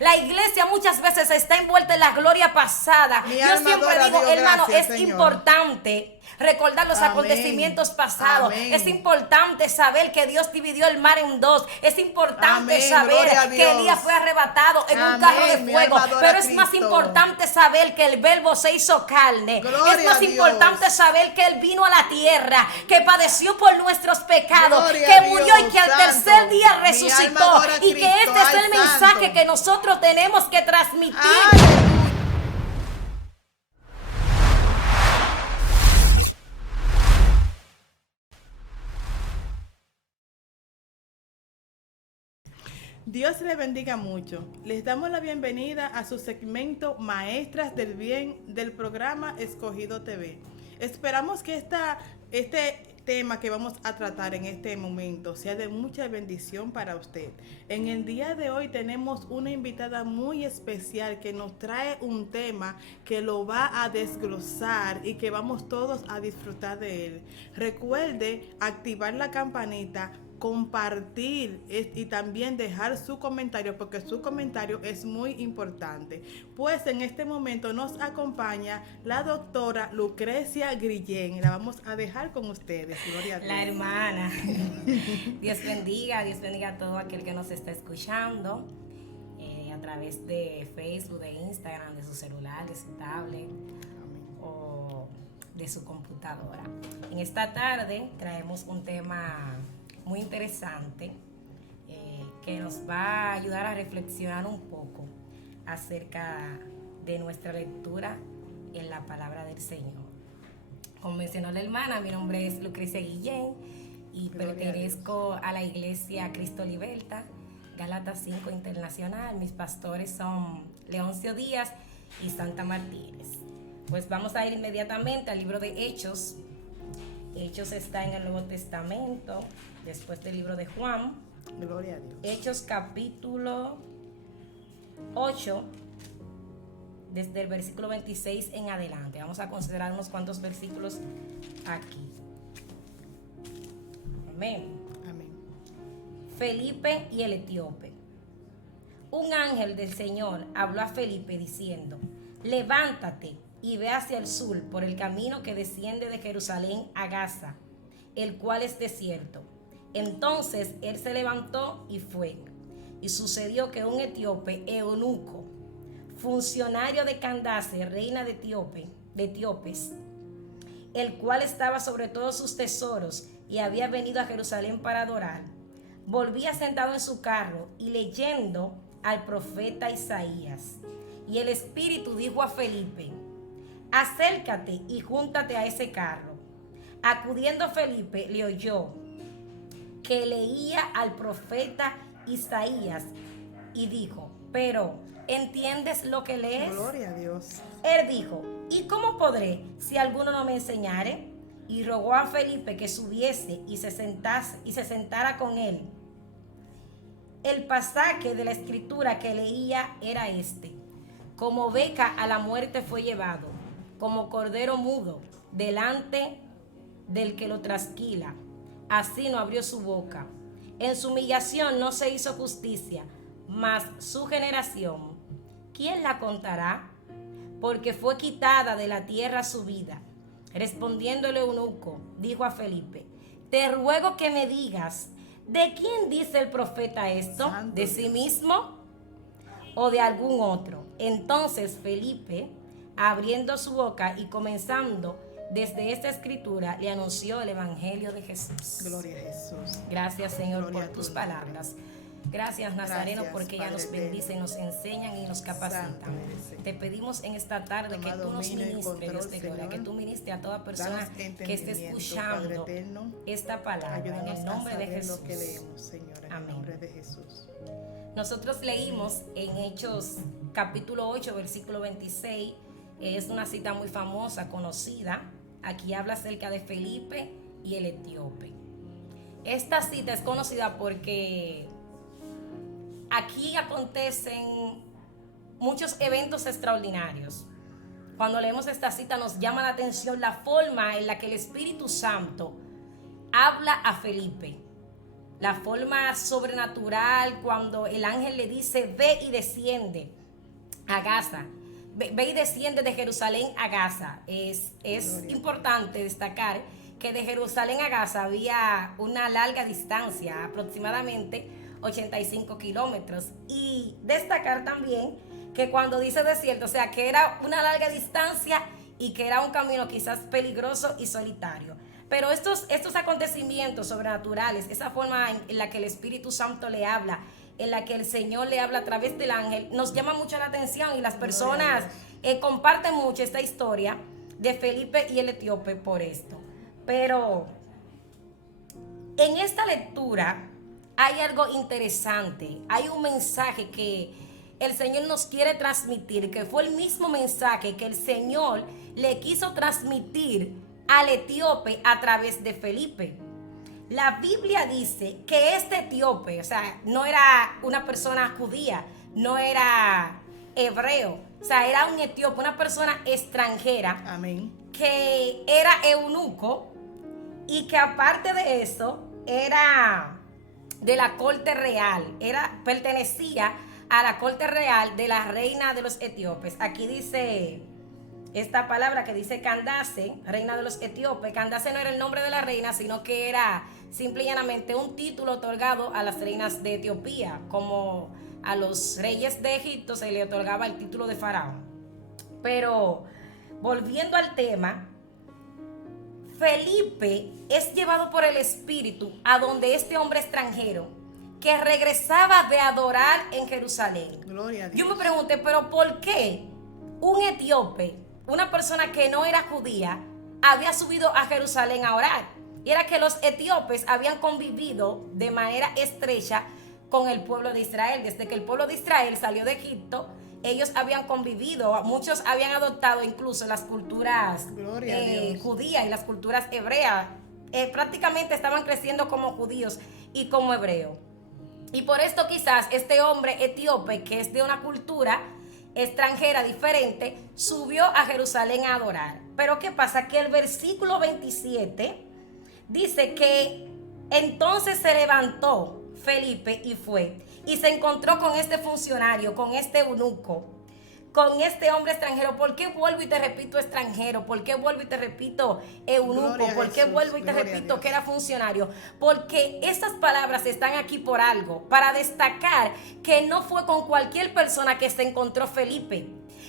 La iglesia muchas veces está envuelta en la gloria pasada. Yo siempre digo, hermano, es importante recordar los acontecimientos pasados. Es importante saber que Dios dividió el mar en dos. Es importante saber que Elías fue arrebatado en un carro de fuego. Pero es más importante saber que el Verbo se hizo carne. Es más importante saber que Él vino a la tierra, que padeció por nuestros pecados, que murió y que al tercer día resucitó. Y que este es el mensaje que nosotros tenemos que transmitir. Dios les bendiga mucho. Les damos la bienvenida a su segmento Maestras del Bien del programa Escogido TV. Esperamos que este tema que vamos a tratar en este momento sea de mucha bendición para usted. En el día de hoy tenemos una invitada muy especial que nos trae un tema que lo va a desglosar y que vamos todos a disfrutar de él. Recuerde activar la campanita, compartir y también dejar su comentario, porque su comentario es muy importante. Pues en este momento nos acompaña la doctora Lucrecia Grillén. La vamos a dejar con ustedes. Gloria a Dios. La hermana. Dios bendiga a todo aquel que nos está escuchando a través de Facebook, de Instagram, de su celular, de su tablet o de su computadora. En esta tarde traemos un tema muy interesante que nos va a ayudar a reflexionar un poco acerca de nuestra lectura en la palabra del Señor. Como mencionó la hermana, mi nombre es Lucrecia Guillén y pertenezco a la iglesia Cristo Liberta, Gálatas 5 Internacional. Mis pastores son Leoncio Díaz y Santa Martínez. Pues vamos a ir inmediatamente al libro de Hechos. Hechos está en el Nuevo Testamento, después del libro de Juan. Gloria a Dios. Hechos capítulo 8, desde el versículo 26 en adelante. Vamos a considerar unos cuantos versículos aquí. Amén. Amén. Felipe y el etíope. Un ángel del Señor habló a Felipe diciendo: levántate y ve hacia el sur por el camino que desciende de Jerusalén a Gaza, el cual es desierto. Entonces él se levantó y fue. Y sucedió que un etíope, eunuco, funcionario de Candace, reina de etíopes, el cual estaba sobre todos sus tesoros y había venido a Jerusalén para adorar, volvía sentado en su carro y leyendo al profeta Isaías. Y el Espíritu dijo a Felipe: acércate y júntate a ese carro. Acudiendo Felipe, le oyó que leía al profeta Isaías y dijo: pero ¿entiendes lo que lees? Gloria a Dios. Él dijo: ¿y cómo podré si alguno no me enseñare? Y rogó a Felipe que subiese y se sentara con él. El pasaje de la escritura que leía era este: como oveja a la muerte fue llevado, como cordero mudo delante del que lo trasquila, así no abrió su boca. En su humillación no se hizo justicia, mas su generación, ¿quién la contará? Porque fue quitada de la tierra su vida. Respondiendo el eunuco, dijo a Felipe: te ruego que me digas, ¿de quién dice el profeta esto? Santo ¿De sí mismo o de algún otro? Entonces Felipe, abriendo su boca y comenzando desde esta escritura, le anunció el evangelio de Jesús. Gloria a Jesús. Gracias, Señor, Gloria por a tus tu palabras. Gracias, Nazareno, Gracias, porque ya nos Padre bendicen, nos enseñan y nos capacitan. Santo eres, Señor. Te pedimos en esta tarde que Toma tú nos dominio y ministres, control, Dios de gloria, Señor. que tú ministres a toda persona Danos que esté entendimiento, escuchando Padre eterno. esta palabra, en Ayúdanos el nombre a de saber Jesús. lo que leemos, Señor, en Amén. el nombre de Jesús. Nosotros leímos en Hechos capítulo 8, versículo 26. Es una cita muy famosa, conocida. Aquí habla acerca de Felipe y el etíope. Esta cita es conocida porque aquí acontecen muchos eventos extraordinarios. Cuando leemos esta cita nos llama la atención la forma en la que el Espíritu Santo habla a Felipe. la forma sobrenatural cuando el ángel le dice, ve y desciende a Gaza. Ve y desciende de Jerusalén a Gaza. Es importante destacar que de Jerusalén a Gaza había una larga distancia, aproximadamente 85 kilómetros. Y destacar también que cuando dice desierto, o sea, que era una larga distancia y que era un camino quizás peligroso y solitario. Pero estos acontecimientos sobrenaturales, esa forma en la que el Espíritu Santo le habla, en la que el Señor le habla a través del ángel, nos llama mucho la atención y las personas comparten mucho esta historia de Felipe y el etíope por esto. Pero en esta lectura hay algo interesante, hay un mensaje que el Señor nos quiere transmitir, que fue el mismo mensaje que el Señor le quiso transmitir al etíope a través de Felipe. La Biblia dice que este etíope, o sea, no era una persona judía, no era hebreo, o sea, era un etíope, una persona extranjera. Amén. Que era eunuco y que aparte de eso era de la corte real, pertenecía a la corte real de la reina de los etíopes. Aquí dice esta palabra que dice Candace, reina de los etíopes. Candace no era el nombre de la reina, sino que era simple y llanamente un título otorgado a las reinas de Etiopía, como a los reyes de Egipto se le otorgaba el título de faraón. Pero volviendo al tema, Felipe es llevado por el Espíritu a donde este hombre extranjero que regresaba de adorar en Jerusalén. Gloria a Dios. Yo me pregunté, pero ¿por qué un etíope, una persona que no era judía, había subido a Jerusalén a orar? Y era que los etíopes habían convivido de manera estrecha con el pueblo de Israel. Desde que el pueblo de Israel salió de Egipto, ellos habían convivido, muchos habían adoptado incluso las culturas judías y las culturas hebreas. Prácticamente estaban creciendo como judíos y como hebreos. Y por esto quizás este hombre etíope, que es de una cultura extranjera diferente, subió a Jerusalén a adorar. Pero ¿qué pasa? Que el versículo 27 dice que entonces se levantó Felipe y fue, y se encontró con este funcionario, con este eunuco, con este hombre extranjero. ¿Por qué vuelvo y te repito extranjero? ¿Por qué vuelvo y te repito eunuco? ¿Por qué vuelvo y te repito que era funcionario? Porque estas palabras están aquí por algo, para destacar que no fue con cualquier persona que se encontró Felipe,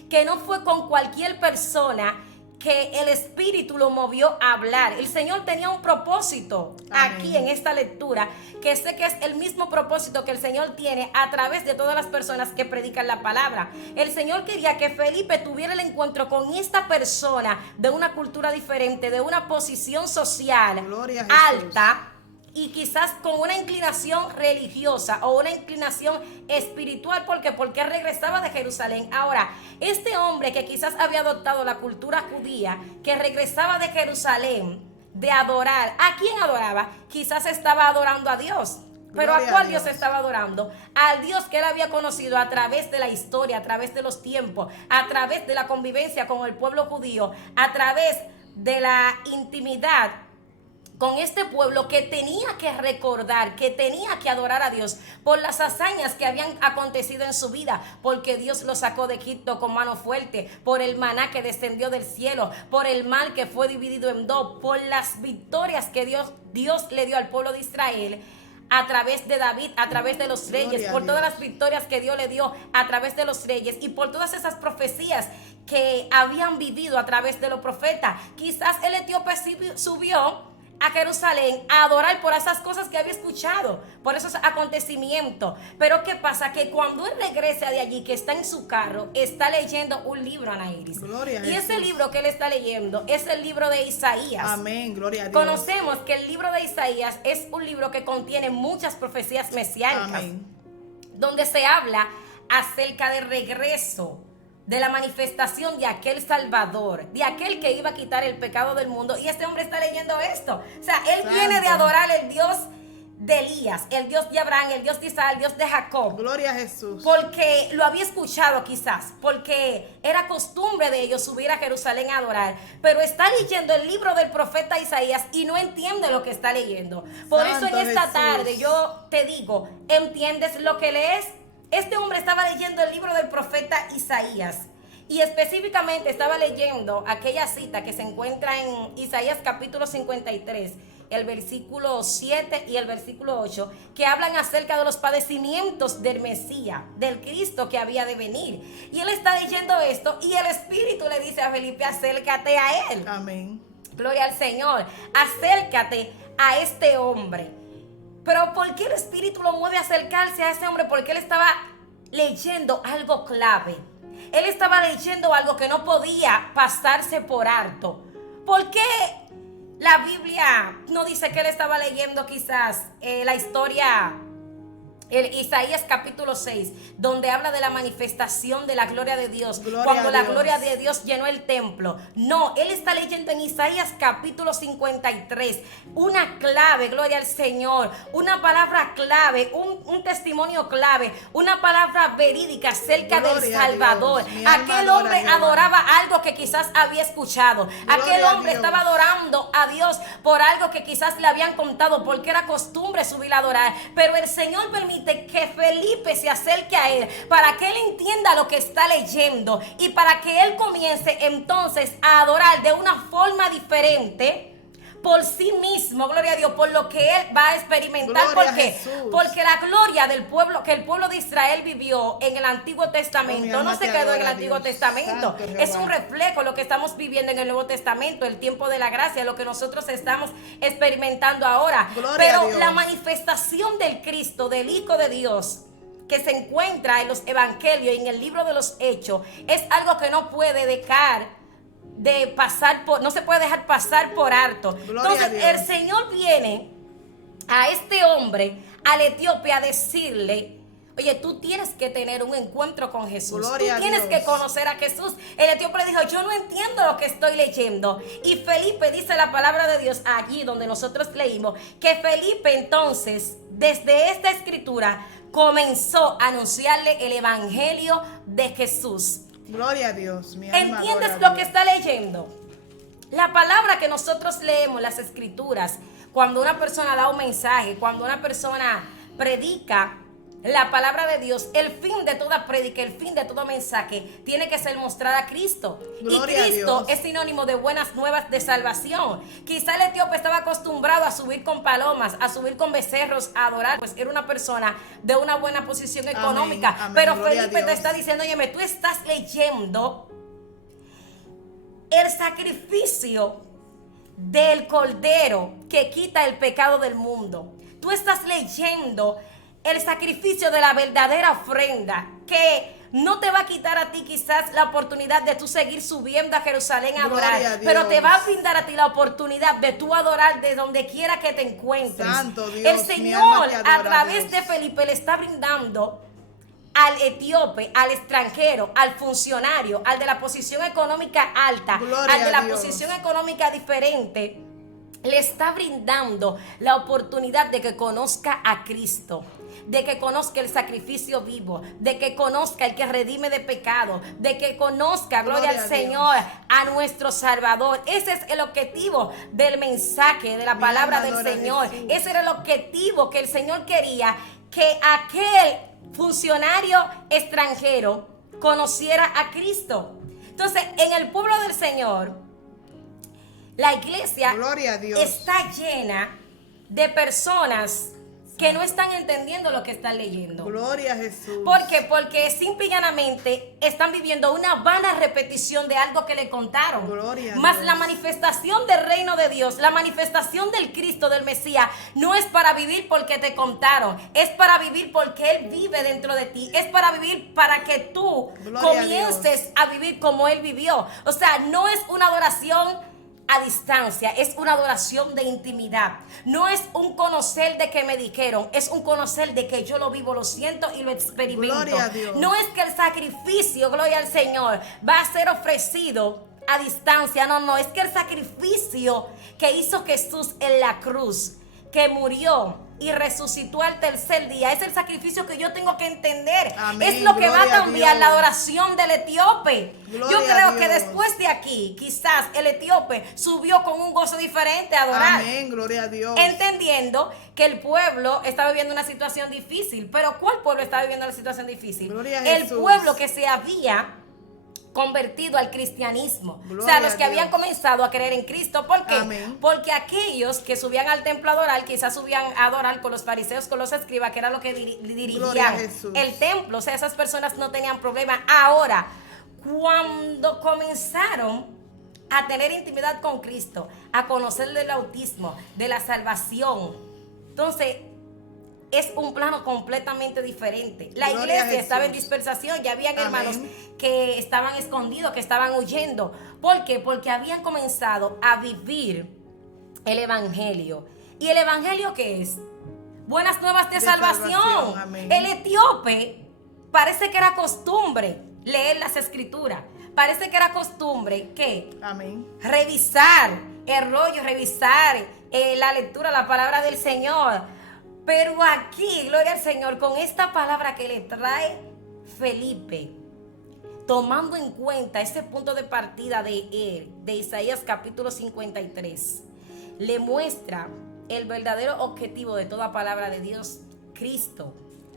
que no fue con cualquier persona que el Espíritu lo movió a hablar. El Señor tenía un propósito. Amén. Aquí en esta lectura, que sé que es el mismo propósito que el Señor tiene a través de todas las personas que predican la palabra. El Señor quería que Felipe tuviera el encuentro con esta persona de una cultura diferente, de una posición social alta, y quizás con una inclinación religiosa o una inclinación espiritual. ¿Por qué? Porque regresaba de Jerusalén. Ahora, este hombre que quizás había adoptado la cultura judía, que regresaba de Jerusalén de adorar, ¿a quién adoraba? Quizás estaba adorando a Dios. ¿Pero a cuál Dios estaba adorando? Al Dios que él había conocido a través de la historia, a través de los tiempos, a través de la convivencia con el pueblo judío, a través de la intimidad con este pueblo que tenía que recordar, que tenía que adorar a Dios por las hazañas que habían acontecido en su vida, porque Dios lo sacó de Egipto con mano fuerte, por el maná que descendió del cielo, por el mar que fue dividido en dos, por las victorias que Dios le dio al pueblo de Israel a través de David, a través de los reyes, por todas las victorias que Dios le dio a través de los reyes y por todas esas profecías que habían vivido a través de los profetas. Quizás el etíope subió a Jerusalén a adorar por esas cosas que había escuchado, por esos acontecimientos. Pero ¿qué pasa? Que cuando él regresa de allí, que está en su carro, está leyendo un libro, Ana Iris. Y ese libro que él está leyendo es el libro de Isaías. Amén, gloria a Dios. Conocemos que el libro de Isaías es un libro que contiene muchas profecías mesiánicas. Amén. Donde se habla acerca del regreso, de la manifestación de aquel Salvador, de aquel que iba a quitar el pecado del mundo. Y este hombre está leyendo esto. O sea, él viene de adorar al Dios de Elías, el Dios de Abraham, el Dios de Isaac, el Dios de Jacob. Gloria a Jesús. Porque lo había escuchado quizás, porque era costumbre de ellos subir a Jerusalén a adorar, pero está leyendo el libro del profeta Isaías y no entiende lo que está leyendo. Por Santo eso en esta Jesús. tarde yo te digo, ¿entiendes lo que lees? Este hombre estaba leyendo el libro del profeta Isaías y específicamente estaba leyendo aquella cita que se encuentra en Isaías capítulo 53, el versículo 7 y el versículo 8, que hablan acerca de los padecimientos del Mesías, del Cristo que había de venir. Y él está leyendo esto y el Espíritu le dice a Felipe, acércate a él. Amén. Gloria al Señor, acércate a este hombre. Pero ¿por qué el Espíritu lo mueve a acercarse a ese hombre? Porque él estaba leyendo algo clave. Él estaba leyendo algo que no podía pasarse por alto. ¿Por qué la Biblia no dice que él estaba leyendo quizás la historia, Isaías capítulo 6, donde habla de la manifestación de la gloria de Dios, cuando la gloria de Dios llenó el templo? No, él está leyendo en Isaías capítulo 53 una clave, gloria al Señor, una palabra clave, un testimonio clave, una palabra verídica acerca del Salvador. Aquel hombre adoraba algo que quizás había escuchado. Aquel hombre estaba adorando a Dios por algo que quizás le habían contado, porque era costumbre subir a adorar. Pero el Señor permite que Felipe se acerque a él para que él entienda lo que está leyendo y para que él comience entonces a adorar de una forma diferente por sí mismo, gloria a Dios, por lo que él va a experimentar. ¿Por qué? Porque la gloria del pueblo, que el pueblo de Israel vivió en el Antiguo Testamento, no se quedó en el Antiguo Testamento. Es un reflejo lo que estamos viviendo en el Nuevo Testamento, el tiempo de la gracia, lo que nosotros estamos experimentando ahora. Pero la manifestación del Cristo, del Hijo de Dios, que se encuentra en los evangelios y en el libro de los Hechos, es algo que no puede dejar de pasar por, no se puede dejar pasar por alto. Entonces el Señor viene a este hombre, al etíope, a decirle: oye, tú tienes que tener un encuentro con Jesús. Tú tienes que conocer a Jesús. El etíope le dijo: yo no entiendo lo que estoy leyendo. Y Felipe, dice la palabra de Dios allí donde nosotros leímos, que Felipe entonces, desde esta escritura, comenzó a anunciarle el evangelio de Jesús. Gloria a Dios, mi alma. ¿Entiendes lo que está leyendo? La palabra que nosotros leemos, las escrituras, cuando una persona da un mensaje, cuando una persona predica la palabra de Dios, el fin de toda prédica, el fin de todo mensaje tiene que ser mostrar a Cristo. Gloria y Cristo es sinónimo de buenas nuevas de salvación. Quizá el etíope estaba acostumbrado a subir con palomas, a subir con becerros, a adorar, pues era una persona de una buena posición económica. Amén. Pero Gloria Felipe te está diciendo: óyeme, tú estás leyendo el sacrificio del Cordero que quita el pecado del mundo. Tú estás leyendo el sacrificio de la verdadera ofrenda, que no te va a quitar a ti quizás la oportunidad de tú seguir subiendo a Jerusalén a adorar, pero te va a brindar a ti la oportunidad de tú adorar de donde quiera que te encuentres. Santo Dios, el Señor a través de Felipe le está brindando al etíope, al extranjero, al funcionario, al de la posición económica alta, al de la posición económica diferente, le está brindando la oportunidad de que conozca a Cristo, de que conozca el sacrificio vivo, de que conozca el que redime de pecado, de que conozca, gloria al Señor, a nuestro Salvador. Ese es el objetivo del mensaje, de la palabra del Señor. Ese era el objetivo que el Señor quería, que aquel funcionario extranjero conociera a Cristo. Entonces, en el pueblo del Señor, la iglesia está llena de personas que no están entendiendo lo que están leyendo. Gloria a Jesús. ¿Por qué? Porque simple y llanamente están viviendo una vana repetición de algo que le contaron. Gloria a Mas Dios. la manifestación del reino de Dios, la manifestación del Cristo, del Mesías, no es para vivir porque te contaron, es para vivir porque Él vive dentro de ti, es para vivir para que tú comiences a vivir como Él vivió. O sea, no es una adoración a distancia, es una adoración de intimidad. No es un conocer de que me dijeron, es un conocer de que yo lo vivo, lo siento y lo experimento. Gloria a Dios. No es que el sacrificio, gloria al Señor, va a ser ofrecido a distancia. No, es que el sacrificio que hizo Jesús en la cruz, que murió y resucitó al tercer día. Es el sacrificio que yo tengo que entender. Amén. Es lo que va a Gloria a cambiar Dios. la adoración del etíope. Gloria Yo creo a que Dios. después de aquí, quizás el etíope subió con un gozo diferente a adorar. Amén, gloria a Dios. Entendiendo que el pueblo está viviendo una situación difícil. Pero ¿cuál pueblo está viviendo una situación difícil? Gloria a El Jesús. pueblo que se había convertido al cristianismo. Gloria O sea, los a que habían Dios. comenzado a creer en Cristo. ¿Por qué? Amén. Porque aquellos que subían al templo a adorar, quizás subían a adorar con los fariseos, con los escribas, que era lo que Gloria a dirigían Jesús. el templo. O sea, esas personas no tenían problema. Ahora, cuando comenzaron a tener intimidad con Cristo, a conocer del bautismo, de la salvación, entonces es un plano completamente diferente. La Gloria a iglesia Jesús. estaba en dispersación, ya habían Amén. hermanos que estaban escondidos, que estaban huyendo. ¿Por qué? Porque habían comenzado a vivir el evangelio. ¿Y el evangelio qué es? Buenas nuevas de salvación. Amén. El etíope parece que era costumbre leer las escrituras. Parece que era costumbre que Amén. revisar el rollo, revisar la lectura, la palabra del Señor. Pero aquí, gloria al Señor, con esta palabra que le trae Felipe, tomando en cuenta ese punto de partida de él, de Isaías capítulo 53, le muestra el verdadero objetivo de toda palabra de Dios, Cristo,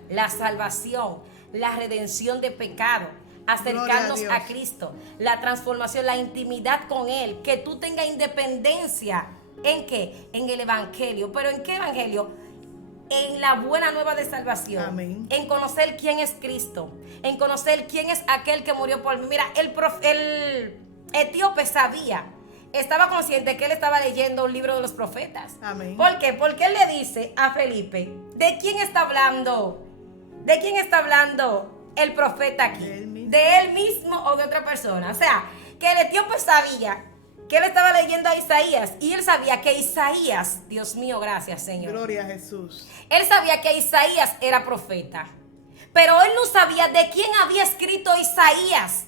la salvación, la redención de pecado, acercarnos Gloria a a Dios. Cristo, la transformación, la intimidad con Él, que tú tengas independencia. ¿En qué? En el evangelio. ¿Pero en qué evangelio? En la buena nueva de salvación. Amén. En conocer quién es Cristo, en conocer quién es aquel que murió por mí. Mira, el etíope sabía, estaba consciente que él estaba leyendo un libro de los profetas. Amén. ¿Por qué? Porque él le dice a Felipe, ¿de quién está hablando? ¿De quién está hablando el profeta aquí? De él mismo. ¿De él mismo o de otra persona? O sea, que el etíope sabía que él estaba leyendo a Isaías y él sabía que Isaías, Dios mío, gracias Señor. Gloria a Jesús. Él sabía que Isaías era profeta, pero él no sabía de quién había escrito Isaías.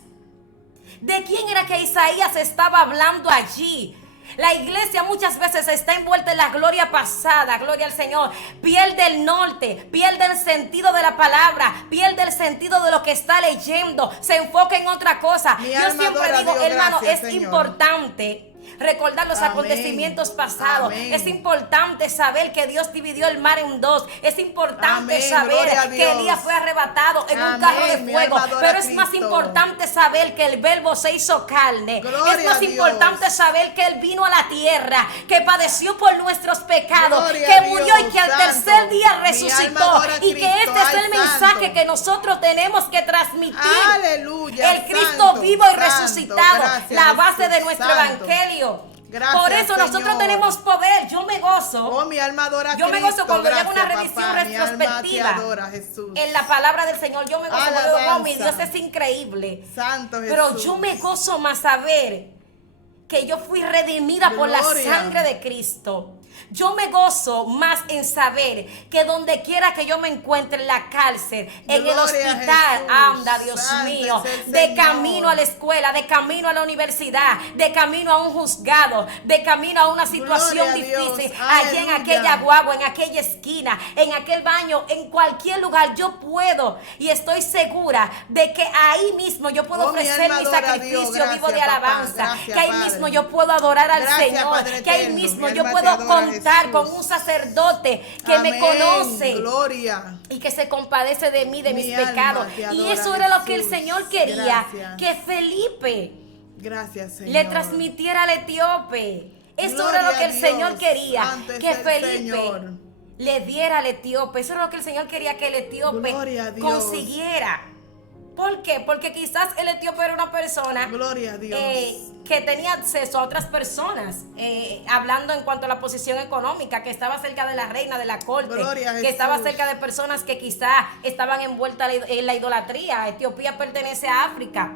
¿De quién era que Isaías estaba hablando allí? La iglesia muchas veces está envuelta en la gloria pasada, gloria al Señor. Pierde el norte, pierde el sentido de la palabra, pierde el sentido de lo que está leyendo, se enfoca en otra cosa. Mi Yo alma siempre adora a digo, Dios, hermano, gracias, es Señor. importante recordar los Amén. acontecimientos pasados. Amén. Es importante saber que Dios dividió el mar en dos. Es importante Amén. saber Gloria a que Dios. Elías fue arrebatado en un Amén. carro de Mi fuego. alma adora Pero a es más Cristo. importante saber que el verbo se hizo carne. Gloria Es más a Dios. importante saber que Él vino a la tierra, que padeció por nuestros pecados, Gloria que a murió Dios, y que al santo. tercer día Mi alma resucitó. adora a Y que Cristo. este es Ay, el mensaje santo. que nosotros tenemos que transmitir. Aleluya. El Cristo santo, vivo y santo. resucitado, Gracias, la base Jesús, de nuestro santo. evangelio. Gracias, Por eso nosotros Señor. tenemos poder. Yo me gozo. Oh, mi alma adora a Yo me Cristo. gozo cuando yo hago una Gracias, revisión papá. Mi alma retrospectiva te adora, Jesús. en la palabra del Señor. Yo me gozo. Yo digo, wow, mi Dios Alabanza. es increíble. Santo Jesús. Pero yo me gozo más saber que yo fui redimida por la Gloria. sangre de Cristo. Yo me gozo más en saber que donde quiera que yo me encuentre, en la cárcel, en el Gloria a hospital, Jesús. anda, Dios Santo mío, es el de Señor. camino a la escuela, de camino a la universidad, de camino a un juzgado, de camino a una situación Gloria a Dios. difícil, allí en Aleluya. aquella guagua, en aquella esquina, en aquel baño, en cualquier lugar, yo puedo y estoy segura de que ahí mismo yo puedo Oh, mi ofrecer alma mi adora a sacrificio Dios. Gracias, vivo de papá. alabanza, Gracias, que ahí Padre. mismo yo puedo adorar al Gracias, Señor, Padre que ahí eterno. mismo Mi yo alma puedo te adora, contar Jesús. con un sacerdote que me Amén. conoce Gloria. y que se compadece de mí, de Mi mis alma pecados. te Y adora, eso era lo que el Jesús. Señor quería, Gracias. que Felipe Gracias, Señor. le transmitiera al etíope. Eso Gloria era lo que a el Dios. Señor quería, Santo es que el Felipe Señor. le diera al etíope. Eso era lo que el Señor quería que el etíope Gloria a Dios. consiguiera. ¿Por qué? Porque quizás el etíope era una persona Gloria a Dios. que tenía acceso a otras personas, hablando en cuanto a la posición económica, que estaba cerca de la reina, de la corte, Gloria a que Jesús. estaba cerca de personas que quizás estaban envueltas en la idolatría. Etiopía pertenece a África.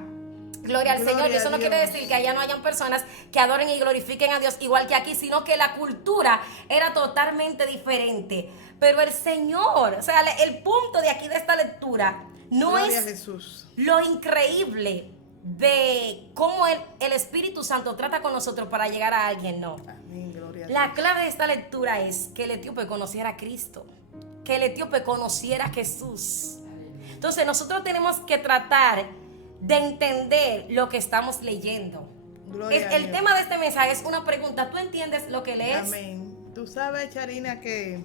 Gloria al Gloria Señor. Y eso a no quiere Dios. decir que allá no hayan personas que adoren y glorifiquen a Dios igual que aquí, sino que la cultura era totalmente diferente. Pero el Señor, o sea, el punto de aquí de esta lectura no Gloria a es Jesús. lo increíble de cómo el Espíritu Santo trata con nosotros para llegar a alguien, no. Amén. Gloria a La Dios. clave de esta lectura es que el etíope conociera a Cristo. que el etíope conociera a Jesús. Entonces nosotros tenemos que tratar de entender lo que estamos leyendo. El tema de este mensaje es una pregunta. ¿Tú entiendes lo que lees? Amén. Tú sabes, Charina, que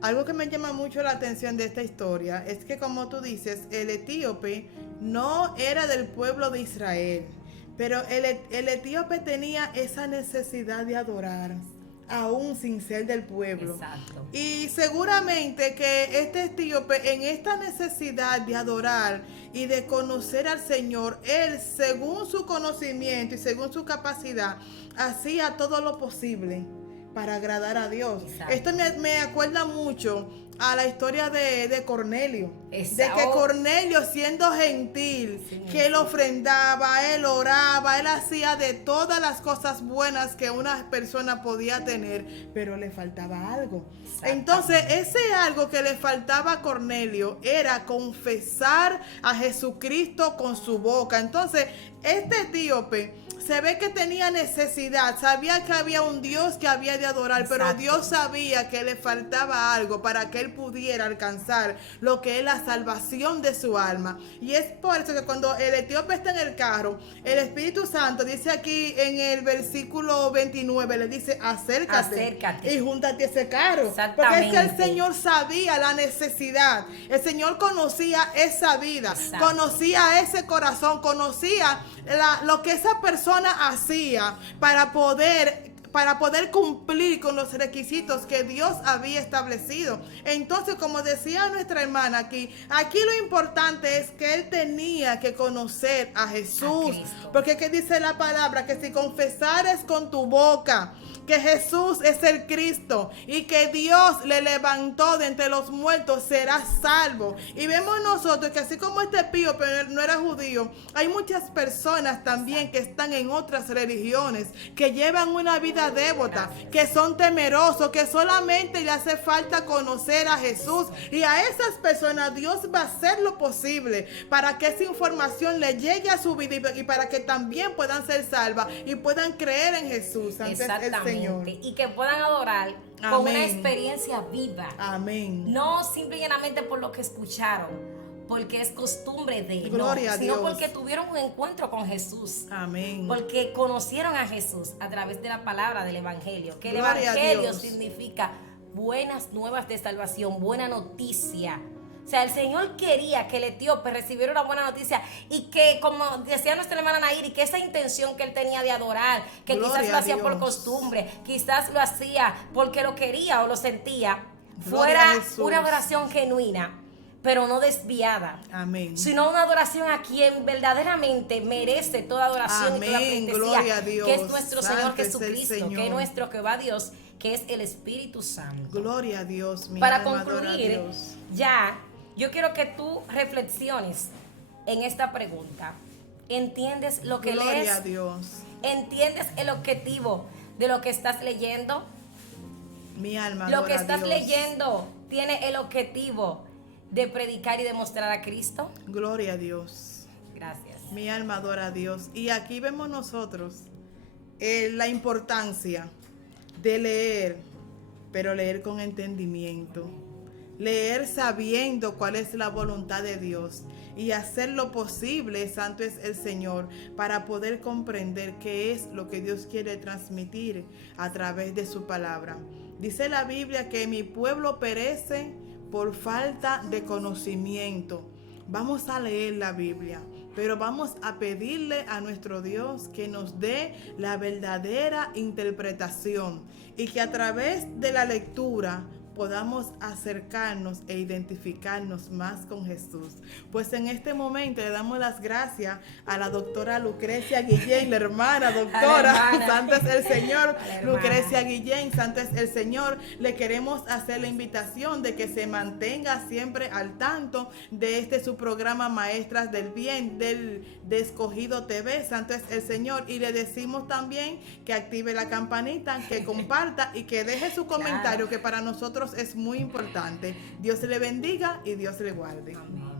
algo que me llama mucho la atención de esta historia es que, como tú dices, el etíope no era del pueblo de Israel, pero el etíope tenía esa necesidad de adorar, aún sin ser del pueblo. Exacto. Y seguramente que este etíope, en esta necesidad de adorar y de conocer al Señor, él, según su conocimiento y según su capacidad, hacía todo lo posible para agradar a Dios. Exacto. Esto me acuerda mucho a la historia de Cornelio. Exacto. De que Cornelio, siendo gentil, Sí, que él ofrendaba, él oraba, él hacía de todas las cosas buenas que una persona podía tener, pero le faltaba algo. Entonces, ese algo que le faltaba a Cornelio era confesar a Jesucristo con su boca. Entonces, este etíope se ve que tenía necesidad, sabía que había un Dios que había de adorar, Exacto. pero Dios sabía que le faltaba algo para que él pudiera alcanzar lo que es la salvación de su alma. Y es por eso que cuando el etíope está en el carro, el Espíritu Santo dice aquí en el versículo 29, le dice, acércate y júntate a ese carro. Porque es que el Señor sabía la necesidad, el Señor conocía esa vida, Exacto. conocía ese corazón, conocía lo que esa persona hacía para poder cumplir con los requisitos que Dios había establecido. Entonces, como decía nuestra hermana aquí lo importante es que él tenía que conocer a Jesús, porque es que dice la palabra que si confesares con tu boca que Jesús es el Cristo y que Dios le levantó de entre los muertos, serás salvo. Y vemos nosotros que así como este pío pero no era judío, hay muchas personas también que están en otras religiones, que llevan una vida devota, que son temerosos, que solamente le hace falta conocer a Jesús. Y a esas personas Dios va a hacer lo posible para que esa información le llegue a su vida y para que también puedan ser salvas y puedan creer en Jesús antes el Señor. Y que puedan adorar con una experiencia viva. Amén. No simplemente por lo que escucharon, porque es costumbre de Gloria a sino Dios. porque tuvieron un encuentro con Jesús. Amén. Porque conocieron a Jesús a través de la palabra del Evangelio. Que el Gloria a Evangelio Dios. significa buenas nuevas de salvación, buena noticia. O sea, el Señor quería que el etíope recibiera una buena noticia y que, como decía nuestra hermana Nairi, que esa intención que él tenía de adorar, que Gloria quizás lo hacía a por Dios. costumbre, quizás lo hacía porque lo quería o lo sentía, Gloria a fuera Jesús. una adoración genuina, pero no desviada. Amén. Sino una adoración a quien verdaderamente merece toda adoración y toda Amén. pleitesía, Gloria a Dios. que es nuestro Señor Santo es el Jesucristo, Señor. que es nuestro Jehová Dios, que es el Espíritu Santo. Gloria a Dios, mi Para alma adora a concluir, Dios. ya, yo quiero que tú reflexiones en esta pregunta. ¿Entiendes lo que Gloria lees? a Dios. ¿Entiendes el objetivo de lo que estás leyendo? Mi alma Lo adora que a estás Dios. leyendo tiene el objetivo de predicar y demostrar a Cristo. Gloria a Dios. Gracias. Mi alma adora a Dios. Y aquí vemos nosotros la importancia de leer, pero leer con entendimiento. Leer sabiendo cuál es la voluntad de Dios y hacer lo posible, santo es el Señor, para poder comprender qué es lo que Dios quiere transmitir a través de su palabra. Dice la Biblia que mi pueblo perece por falta de conocimiento. Vamos a leer la Biblia, pero vamos a pedirle a nuestro Dios que nos dé la verdadera interpretación y que a través de la lectura podamos acercarnos e identificarnos más con Jesús. Pues en este momento le damos las gracias a la doctora Lucrecia Guillén, la hermana doctora, santo es el Señor, Lucrecia Guillén, santo es el Señor. Le queremos hacer la invitación de que se mantenga siempre al tanto de su programa Maestras del Bien, de Escogido TV, santo es el Señor. Y le decimos también que active la campanita, que comparta y que deje su comentario, que para nosotros es muy importante. Dios le bendiga y Dios le guarde. Amén.